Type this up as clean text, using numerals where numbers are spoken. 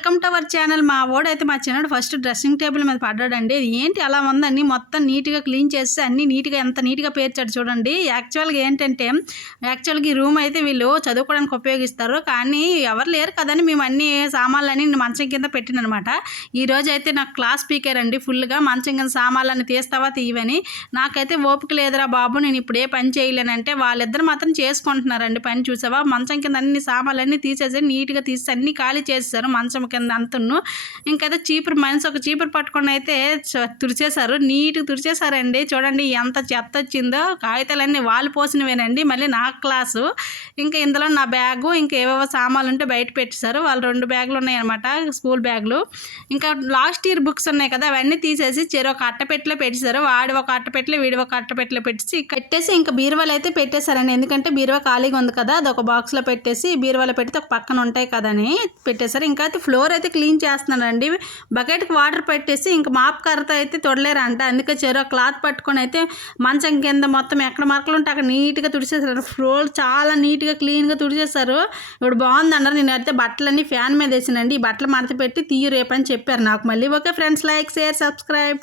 Welcome to our channel. మా వాడైతే మా చిన్నడు ఫస్ట్ డ్రెస్సింగ్ టేబుల్ మీద పడ్డాడండి. ఏంటి అలా ఉందని మొత్తం నీట్గా క్లీన్ చేసి అన్ని నీట్గా ఎంత నీట్గా పేర్చాడు చూడండి. యాక్చువల్గా ఈ రూమ్ అయితే వీళ్ళు చదువుకోవడానికి ఉపయోగిస్తారు, కానీ ఎవరు లేరు కదని మేము అన్ని సామాన్లన్నీ మంచం కింద పెట్టిననమాట. ఈరోజు అయితే నాకు క్లాస్ స్పీకర్ అండి ఫుల్గా మంచం కింద సామాన్లన్నీ తీస్తావా తీయవని. నాకైతే ఓపిక లేదురా బాబు, నేను ఇప్పుడు ఏ పని చేయలేనంటే వాళ్ళిద్దరు మాత్రం చేసుకుంటున్నారండి పని. చూసావా, మంచం కింద అన్ని సామాన్లన్నీ తీసేసి నీట్గా తీసి అన్ని ఖాళీ చేసేసారు మంచం కింద అంతను. ఇంకైతే ఒక చీపురు పట్టుకొని అయితే తుడిచేశారు, నీట్గా తుడిచేశారండి. చూడండి ఎంత చెత్త వచ్చిందో, కాగితాలన్నీ వాళ్ళు పోసినవేనండి. మళ్ళీ నా క్లాసు, ఇంకా ఇందులో నా బ్యాగు, ఇంకా ఏవేవో సామాన్లు ఉంటే బయట పెట్టేశారు. వాళ్ళు 2 బ్యాగులు ఉన్నాయన్నమాట, స్కూల్ బ్యాగులు. ఇంకా లాస్ట్ ఇయర్ బుక్స్ ఉన్నాయి కదా, అవన్నీ తీసేసి ఒక అట్టపెట్టెలో పెట్టేశారు. వాడి ఒక అట్టపెట్టెలో వీడి ఒక అట్టపెట్టెలో పెట్టేసి ఇంకా బీరువాలు అయితే పెట్టేశారండి. ఎందుకంటే బీరువా ఖాళీగా ఉంది కదా, అది ఒక బాక్స్లో పెట్టేసి బీరువాలో పెడితే ఒక పక్కన ఉంటాయి కదా అని పెట్టేశారు. ఇంకా అయితే ఫ్లోర్ అయితే క్లీన్ చేస్తున్నారండి. బకెట్కి వాటర్ పెట్టేసి ఇంకా మాప్ కర్రతో అయితే తొడలేరంట. అందుకే క్లాత్ పట్టుకొని అయితే మంచం కింద మొత్తం ఎక్కడ మరకలు ఉంటే అక్కడ నీట్గా తుడిచేసారు. ఫ్లోర్ చాలా నీట్గా క్లీన్గా తుడిచేస్తారు. ఇప్పుడు బాగుందన్నారు. నేను అయితే బట్టలన్నీ ఫ్యాన్ మీద వేసానండి. ఈ బట్టలు మడత పెట్టి తీయు రేపని చెప్పారు నాకు. మళ్ళీ okay friends, like, share, subscribe.